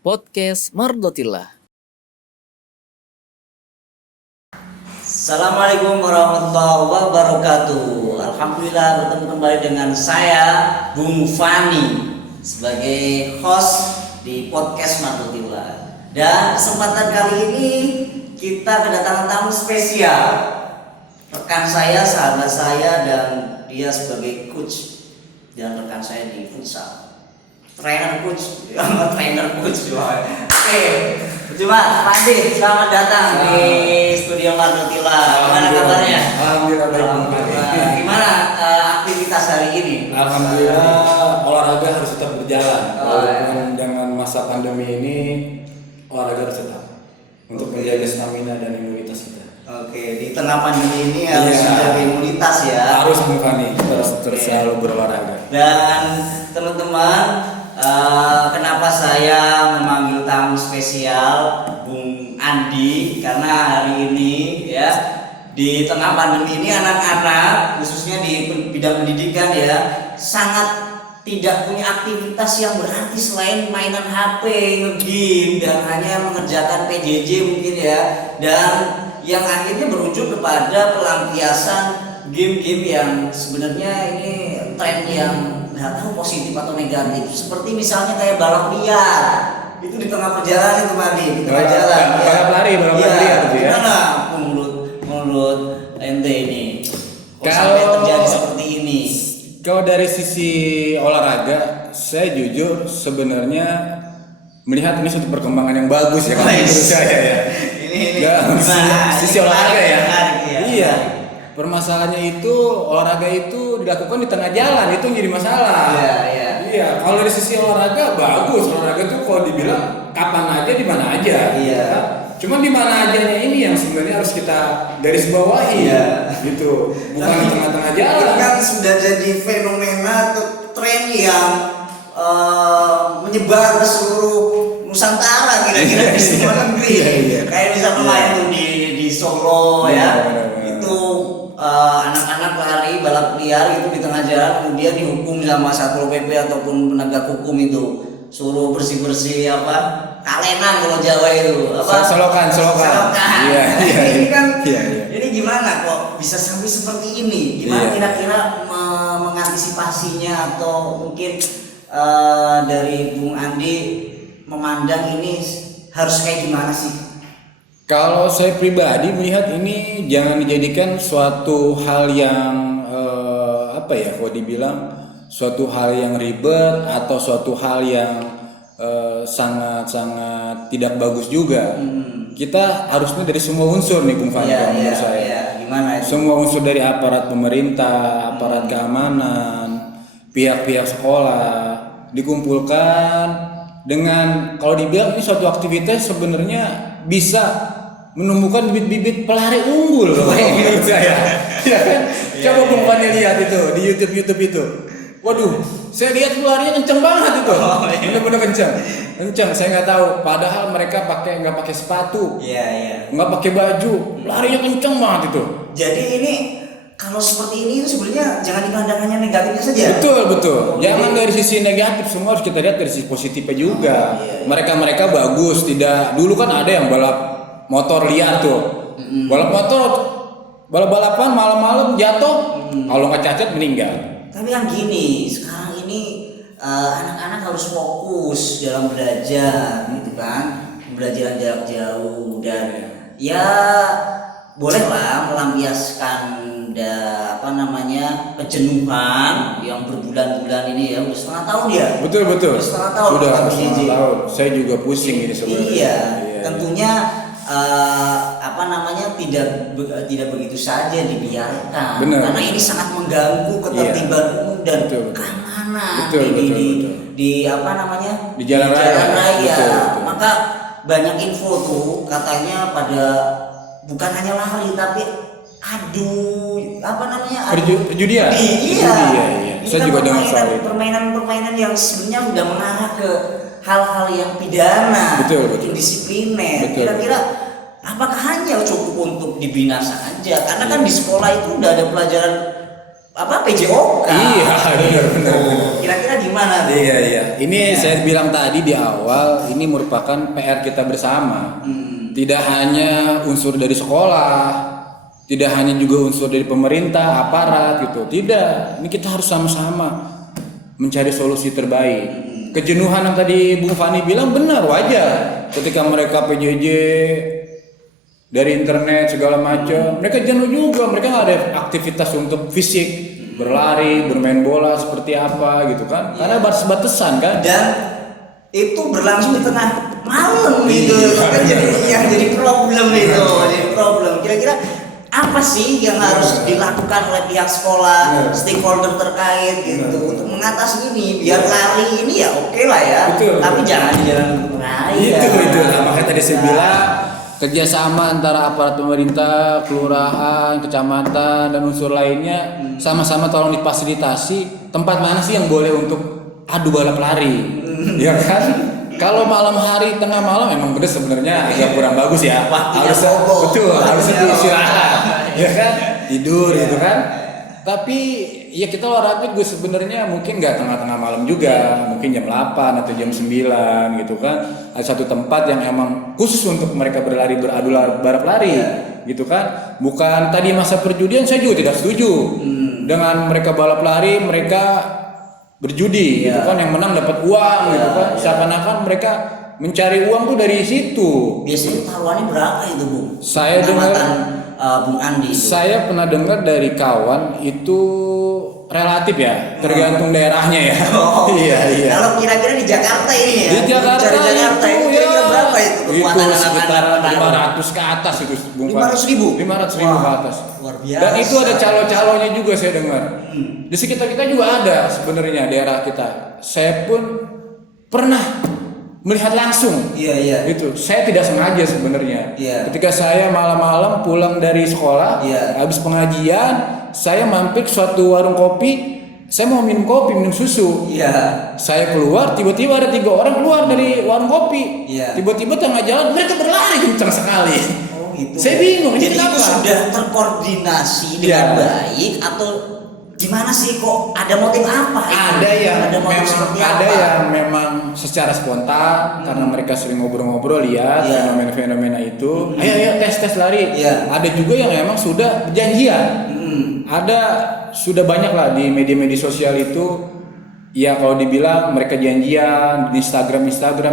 Podcast Mardotillah. Assalamualaikum warahmatullahi wabarakatuh. Alhamdulillah bertemu kembali dengan saya Bung Fani sebagai host di podcast Mardotillah. Dan kesempatan kali ini kita kedatangan tamu spesial, rekan saya, sahabat saya, dan dia sebagai coach dan rekan saya di futsal. Trainer coach. Oke, coba Pak Andi, selamat datang di studio Mardotillah. Gimana kabarnya? Alhamdulillah baik. Gimana aktivitas hari ini? Alhamdulillah olahraga harus tetap berjalan. Oh, Walaupun dengan masa pandemi ini olahraga harus tetap untuk menjaga stamina dan imunitas kita. Oke, di tengah pandemi ini harus menjaga imunitas ya. Harus Fani, kita harus terus selalu berolahraga. Dan teman-teman, kenapa saya memanggil tamu spesial Bung Andi? Karena hari ini ya di tengah pandemi ini anak-anak khususnya di bidang pendidikan ya sangat tidak punya aktivitas yang berarti selain mainan HP, nge-game dan hanya mengerjakan PJJ mungkin ya, dan yang akhirnya berujung kepada pelampiasan game-game yang sebenarnya ini tren yang nggak tahu positif atau negatif, seperti misalnya kayak balap liar itu di tengah perjalanan itu Mandi, di tengah jalan balap lari ya. Gimana menurut ente ini kok Kalau- sampai terjadi seperti ini? Kalau dari sisi olahraga, saya jujur sebenarnya melihat ini suatu perkembangan yang bagus ya kalau menurut saya ya. Ini Nggak, sisi olahraga ya. menarik ya. Iya. Permasalahannya itu olahraga itu dilakukan di tengah jalan, itu jadi masalah. Iya. Iya, kalau dari sisi olahraga bagus. Olahraga itu kalau dibilang kapan aja di mana aja. Iya. Cuman di mana ajanya ini yang sebenarnya harus kita garis bawahi. Iya. Gitu. Bukan di tengah-tengah jalan. Itu kan sudah jadi fenomena atau tren yang menyebar ke seluruh Nusantara kira-kira di semua negeri. Iya. Kayak misalnya main tuh di Solo Iya, ya. benar. Itu anak-anak lari balap liar gitu di tengah jalan, kemudian dihukum sama Satpol PP ataupun penegak hukum itu, suruh bersih-bersih kalenan kalau Jawa itu Selokan. Iya. Ini kan Iya. ini gimana kok bisa sampai seperti ini? Gimana Iya. kira-kira mengantisipasinya, atau mungkin dari Bung Andi memandang ini harus kayak gimana sih? Kalau saya pribadi melihat ini jangan dijadikan suatu hal yang kalau dibilang suatu hal yang ribet atau suatu hal yang sangat-sangat tidak bagus juga. Kita harusnya dari semua unsur nih Bung Fani, kalau menurut saya. Iya. Gimana itu? Semua unsur dari aparat pemerintah, aparat keamanan, pihak-pihak sekolah dikumpulkan dengan, kalau dibilang ini suatu aktivitas sebenarnya bisa menumbuhkan bibit-bibit pelari unggul menurut saya. Ya kan? Coba Bung Fani lihat itu di YouTube itu. Waduh, saya lihat pelarinya kenceng banget itu. Bener-bener kenceng. Saya nggak tahu. Padahal mereka nggak pakai sepatu, Iya. nggak pakai baju, larinya kenceng banget itu. Jadi ini kalau seperti ini itu sebenarnya jangan dipandang hanya negatifnya saja. Betul. Jangan dari sisi negatif, semua harus kita lihat dari sisi positifnya juga. Iya. Mereka bagus, tidak. Dulu kan ada yang balap motor liar tuh. Balap-balapan malam-malam jatuh, kalau nggak cacat meninggal. Tapi yang gini, sekarang ini anak-anak harus fokus dalam belajar, gitu kan? Pembelajaran jarak jauh, dan ya bolehlah melampiaskan kejenuhan yang berbulan-bulan ini ya, udah setengah tahun ya. Betul. Udah setengah tahun. Sudah kita setengah PJJ. tahun. Saya juga pusing ini sebenarnya. Iya. Tentunya tidak begitu saja dibiarkan. Benar. Karena ini sangat mengganggu ketertiban umum dan Betul. keamanan Betul. di jalan raya. Betul. Maka banyak info tuh katanya pada bukan hanya lari tapi Perjudian. Iya. Saya Ini kan juga dengar soal itu. permainan yang sebenarnya sudah mengarah ke hal-hal yang pidana, Betul. indisipliner. Betul. Kira-kira apakah hanya cukup untuk dibina saja? Karena kan di sekolah itu udah ada pelajaran PJOK. Iya, benar. Kira-kira gimana tuh? Iya. Ini saya bilang tadi di awal, ini merupakan PR kita bersama. Tidak hanya unsur dari sekolah, tidak hanya juga unsur dari pemerintah, aparat gitu. Tidak, ini kita harus sama-sama mencari solusi terbaik. Kejenuhan yang tadi Bung Fani bilang benar, wajar. Ketika mereka PJJ dari internet segala macam, mereka jenuh juga, mereka nggak ada aktivitas untuk fisik, berlari, bermain bola seperti apa gitu kan, karena batas-batasan kan. Dan itu berlangsung di tengah malam gitu, kan jadi problem itu, jadi problem. Kira-kira apa sih yang harus dilakukan oleh pihak sekolah, stakeholder terkait gitu untuk mengatasi ini? Biar lari ini ya oke lah ya, Betul. tapi jangan di jalan raya. Itu. Nah, makanya tadi saya bilang kerjasama antara aparat pemerintah, kelurahan, kecamatan dan unsur lainnya sama-sama tolong difasilitasi tempat mana sih yang boleh untuk adu balap lari, ya kan? Kalau malam hari tengah malam emang bener sebenarnya agak kurang bagus ya. Harusnya diistirahat, ya kan? Tidur gitu kan. Tapi ya kita olahraga juga sebenarnya mungkin nggak tengah-tengah malam juga, mungkin jam 8 atau jam 9 gitu kan. Ada satu tempat yang emang khusus untuk mereka beradu balap lari gitu kan. Bukan tadi masa perjudian, saya juga tidak setuju dengan mereka balap lari, mereka berjudi gitu kan, yang menang dapat uang gitu kan. Seakan-akan mereka mencari uang tuh dari situ. Biasanya taruhannya berapa itu, Bung? Saya dengar Bung Andi itu. Saya pernah dengar dari kawan itu relatif ya, tergantung daerahnya ya. Iya. Kalau kira-kira di Jakarta ini ya. Di Jakarta itu kira-kira berapa itu Itu kekuatan sekitar anak-anak? 500 ke atas itu, Bung. 500.000? 500.000 ke atas. Luar biasa. Dan itu ada calo-calonya juga saya dengar. Di sekitar kita juga ada sebenarnya daerah kita. Saya pun pernah melihat langsung. Iya. Itu saya tidak sengaja sebenarnya. Iya. Ketika saya malam-malam pulang dari sekolah, habis pengajian, saya mampir ke suatu warung kopi. Saya mau minum kopi, minum susu. Iya. Saya keluar, tiba-tiba ada 3 orang keluar dari warung kopi. Iya. Tiba-tiba tengah jalan mereka berlari kencang sekali. Oh gitu. Saya bingung. Jadi ini itu apa? sudah terkoordinasi dengan baik atau gimana sih, kok ada motif apa? Ada yang motif memang seperti ada apa? yang memang secara spontan karena mereka sering ngobrol-ngobrol lihat fenomena-fenomena itu. Ayo tes lari. Ada juga yang memang sudah perjanjian. Ada sudah banyak lah di media-media sosial itu. Ya kalau dibilang mereka janjian di Instagram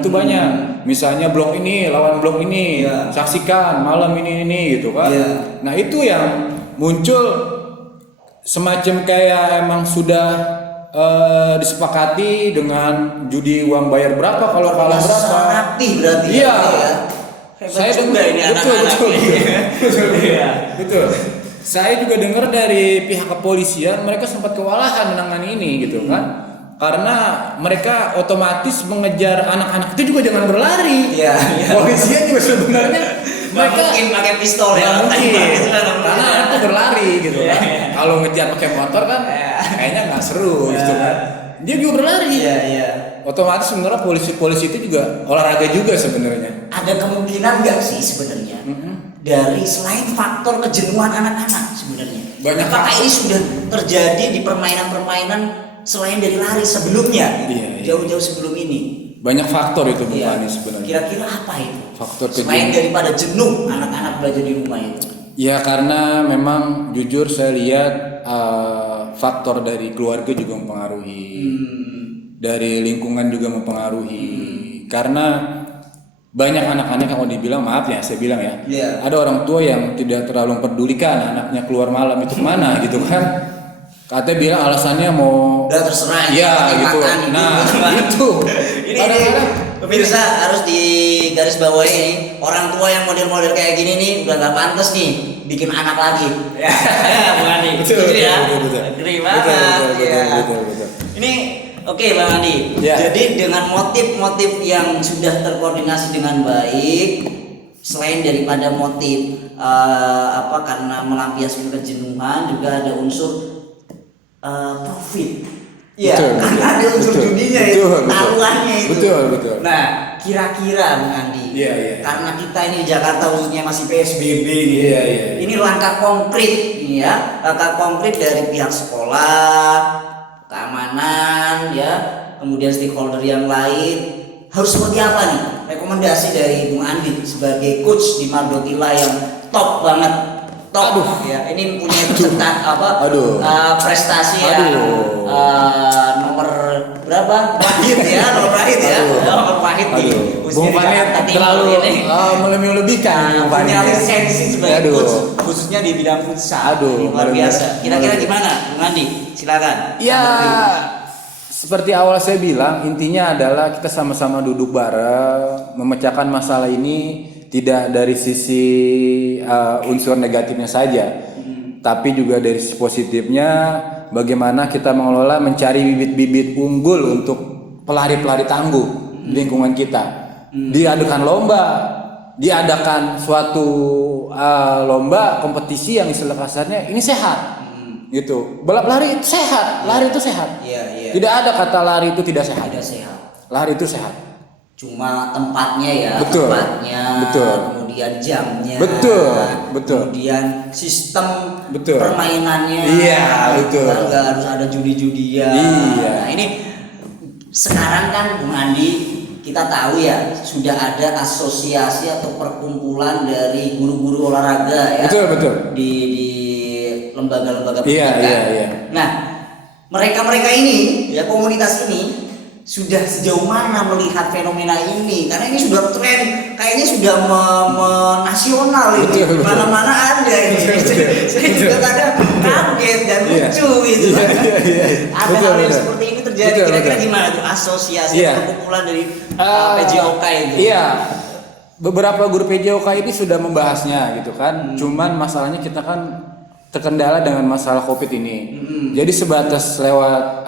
itu banyak. Misalnya blog ini lawan blog ini, saksikan malam ini gitu kan. Nah itu yang muncul semacam kayak emang sudah disepakati dengan judi uang bayar berapa kalau kalah berapa. Rapi berarti. Iya. Saya dengar ini anak-anak. Betul. Saya juga dengar dari pihak kepolisian mereka sempat kewalahan menangani ini gitu kan. Karena mereka otomatis mengejar anak-anak itu juga dengan berlari. Iya. Polisinya juga sebenarnya mereka mungkin pakai pistol ya. Karena anak itu berlari gitu kan. Kalau ngejar pakai motor kan kayaknya nggak seru gitu kan. Dia juga berlari. Iya. Otomatis sebenarnya polisi itu juga olahraga juga sebenarnya. Ada kemungkinan nggak sih sebenarnya dari selain faktor kejenuhan anak-anak sebenarnya? Banyak. Apakah ini sudah terjadi di permainan-permainan selain dari lari sebelumnya? Jauh-jauh sebelum ini. Banyak faktor itu Bung Fani sebenarnya. Kira-kira apa itu? Faktor selain daripada jenuh anak-anak belajar di rumah itu. Ya karena memang jujur saya lihat faktor dari keluarga juga mempengaruhi, dari lingkungan juga mempengaruhi. Karena banyak anak-anak yang mau dibilang maaf ya saya bilang ya, ada orang tua yang tidak terlalu mempedulikan anaknya keluar malam itu kemana gitu kan. Katanya bilang alasannya mau udah terserah gitu. Makan, nah itu ini pemirsa harus di garis bawah ini, orang tua yang model-model kayak gini nih udah nggak pantas nih bikin anak lagi. Ya, Bang Andi. Betul. Ini oke, Bang Andi. Jadi dengan motif-motif yang sudah terkoordinasi dengan baik, selain daripada motif karena melampiaskan kejenuhan, juga ada unsur profit. Iya, karena ada unsur judinya itu, taruhannya itu. Betul. Nah, kira-kira Bung Andi, karena kita ini di Jakarta khususnya masih PSBB gitu. Ini langkah konkret nih ya, langkah konkret dari pihak sekolah, keamanan ya, kemudian stakeholder yang lain harus seperti apa nih? Rekomendasi dari Bung Andi sebagai coach di Mardotila yang top banget. Ya, ini punya peserta prestasi ya. Nomor berapa? Wahid ya, nomor Wahid ya. Nomor Wahid nih. Bung Fani terlalu melebih-lebihkan. Punya lisensi sebagai coach khususnya di bidang futsal. Luar biasa. Kira-kira gimana, Bung Andi? Silakan. Ya, seperti awal saya bilang, intinya adalah kita sama-sama duduk bareng, memecahkan masalah ini tidak dari sisi unsur negatifnya saja, tapi juga dari sisi positifnya, bagaimana kita mengelola mencari bibit-bibit unggul untuk pelari-pelari tangguh di lingkungan kita. Diadakan lomba, diadakan suatu lomba kompetisi yang istilah kasarnya ini sehat. Gitu. Balap lari itu sehat, lari itu sehat. Tidak ada kata lari itu tidak sehat. Lari itu sehat. Cuma tempatnya ya, kemudian jamnya, kemudian sistem permainannya, nggak harus ada judi-judian. Nah ini sekarang kan Bung Andi, kita tahu ya sudah ada asosiasi atau perkumpulan dari guru-guru olahraga ya, di lembaga-lembaga pendidikan. Nah mereka ini ya, komunitas ini sudah sejauh mana melihat fenomena ini, karena ini sudah tren, kayaknya sudah nasional ini, mana-mana ada ini. Saya juga kadang kaget dan lucu gitu. Ada hal yang seperti ini terjadi. Kira-kira gimana tuh asosiasi perkumpulan dari PJOK itu? Iya, beberapa guru PJOK ini sudah membahasnya gitu kan. Cuman masalahnya kita kan terkendala dengan masalah COVID ini. Jadi sebatas lewat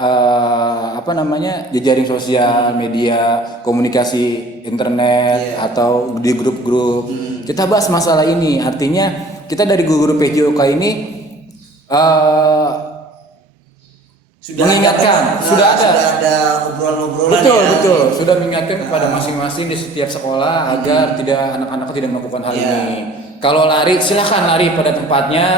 jejaring sosial media, komunikasi internet atau di grup-grup kita bahas masalah ini. Artinya kita dari guru PJOK ini sudah ada obrolan-obrolan. Betul. Sudah mengingatkan kepada masing-masing di setiap sekolah agar anak-anak tidak melakukan hal ini. Kalau lari silakan lari pada tempatnya,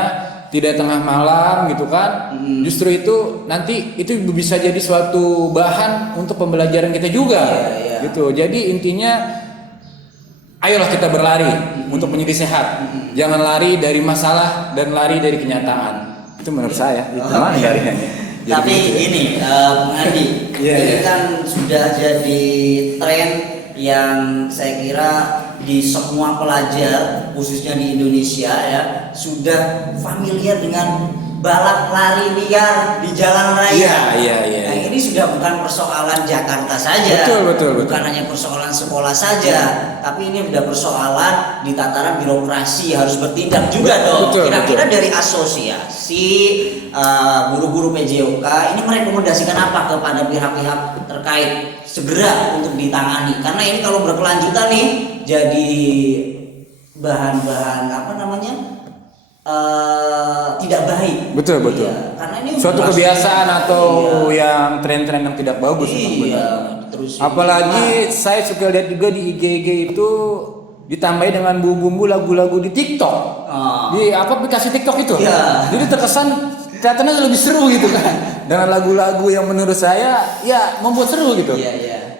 tidak tengah malam gitu kan. Justru itu nanti itu bisa jadi suatu bahan untuk pembelajaran kita juga. Gitu. Jadi intinya ayolah kita berlari untuk menjadi sehat. Jangan lari dari masalah dan lari dari kenyataan. Itu menurut saya. Mana larinya? Tapi ini Bung Andi, ini kan sudah jadi tren yang saya kira di semua pelajar khususnya di Indonesia ya sudah familiar dengan balap lari liar di jalan raya. Nah, ini sudah bukan persoalan Jakarta saja, bukan hanya persoalan sekolah saja, tapi ini sudah persoalan di tataran birokrasi harus bertindak juga dong. Kira-kira dari asosiasi guru-guru PJOK ini merekomendasikan apa kepada pihak-pihak terkait segera untuk ditangani, karena ini kalau berkelanjutan nih jadi bahan-bahan tidak baik. Betul. Karena ini suatu kebiasaan atau yang tren-tren yang tidak bagus. Terus apalagi saya suka lihat juga di IG itu ditambahi dengan bumbu-bumbu lagu-lagu di TikTok. Di aplikasi TikTok itu. Jadi terkesan kelihatannya lebih seru gitu kan. Dengan lagu-lagu yang menurut saya ya membuat seru gitu.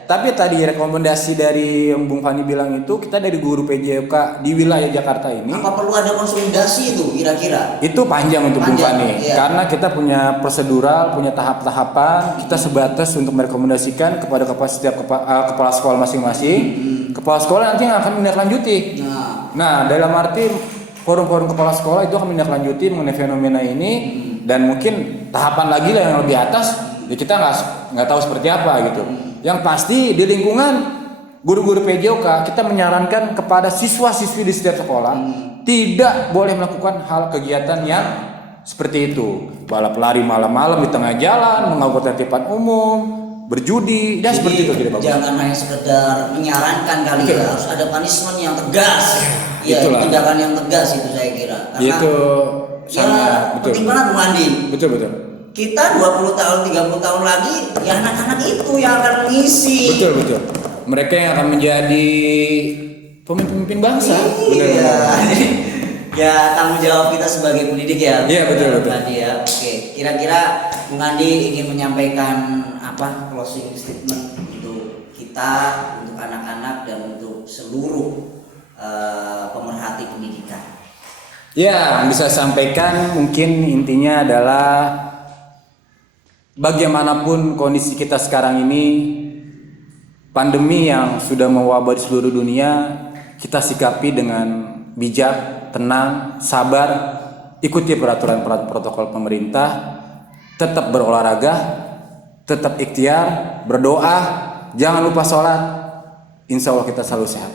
Tapi tadi rekomendasi dari yang Bung Fani bilang itu, kita dari guru PJOK di wilayah Jakarta ini, apa perlu ada konsolidasi itu kira-kira? Itu panjang untuk Bung Fani, karena kita punya prosedural, punya tahap-tahapan. Kita sebatas untuk merekomendasikan kepada setiap kepala sekolah masing-masing. Kepala sekolah nanti yang akan menindaklanjuti. Nah, dalam arti forum-forum kepala sekolah itu akan menindaklanjuti mengenai fenomena ini, dan mungkin tahapan lagi lah yang lebih atas, ya kita nggak tahu seperti apa gitu. Yang pasti di lingkungan guru-guru PJOK kita menyarankan kepada siswa-siswi di setiap sekolah tidak boleh melakukan hal kegiatan yang seperti itu. Balap lari malam-malam di tengah jalan, mengganggu tertiban umum, berjudi, dan seperti itu tidak bagus. Jangan hanya sekedar menyarankan kali ya, harus ada punishment yang tegas. Tindakan yang tegas itu saya kira. Karena itu penting banget Bung Andi. Betul. kita 20 tahun, 30 tahun lagi ya anak-anak itu yang akan mengisi. Betul betul. Mereka yang akan menjadi pemimpin bangsa. Iya. Ya tanggung jawab kita sebagai pendidik ya. Iya betul betul. Andi ya. Oke, kira-kira Bung Andi ingin menyampaikan apa closing statement untuk kita, untuk anak-anak dan untuk seluruh pemerhati pendidikan. Ya, yang bisa saya sampaikan mungkin intinya adalah bagaimanapun kondisi kita sekarang ini, pandemi yang sudah mewabah di seluruh dunia, kita sikapi dengan bijak, tenang, sabar, ikuti peraturan protokol pemerintah, tetap berolahraga, tetap ikhtiar, berdoa, jangan lupa sholat, insya Allah kita selalu sehat.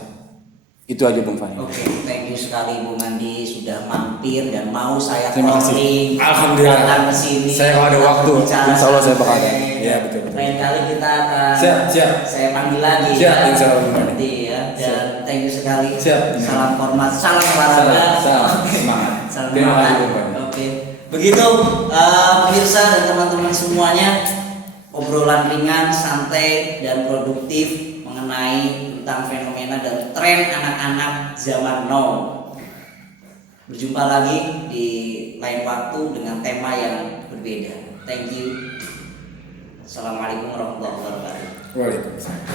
Itu aja Bung Fani. Oke, thank you sekali Bung Andi sudah mampir dan mau saya Terima kasih. calling Alhamdulillah. datang ke sini. Saya kalau ada waktu, Bicara insya Allah saya bakal santai. datang. Iya, betul. Lain kali kita akan Siap. saya panggil lagi. Siap, ya. insya Allah, Bung Andi. Nanti ya. Dan thank you sekali. Siap. Salam hormat, salam olahraga. Salam, semangat. Salam Terima kasih, semangat. Bung Andi. Oke. Begitu pemirsa dan teman-teman semuanya, obrolan ringan, santai dan produktif mengenai tentang fenomena dan tren anak-anak zaman now. Berjumpa lagi di lain waktu dengan tema yang berbeda. Thank you. Assalamualaikum warahmatullahi wabarakatuh. Waalaikumsalam.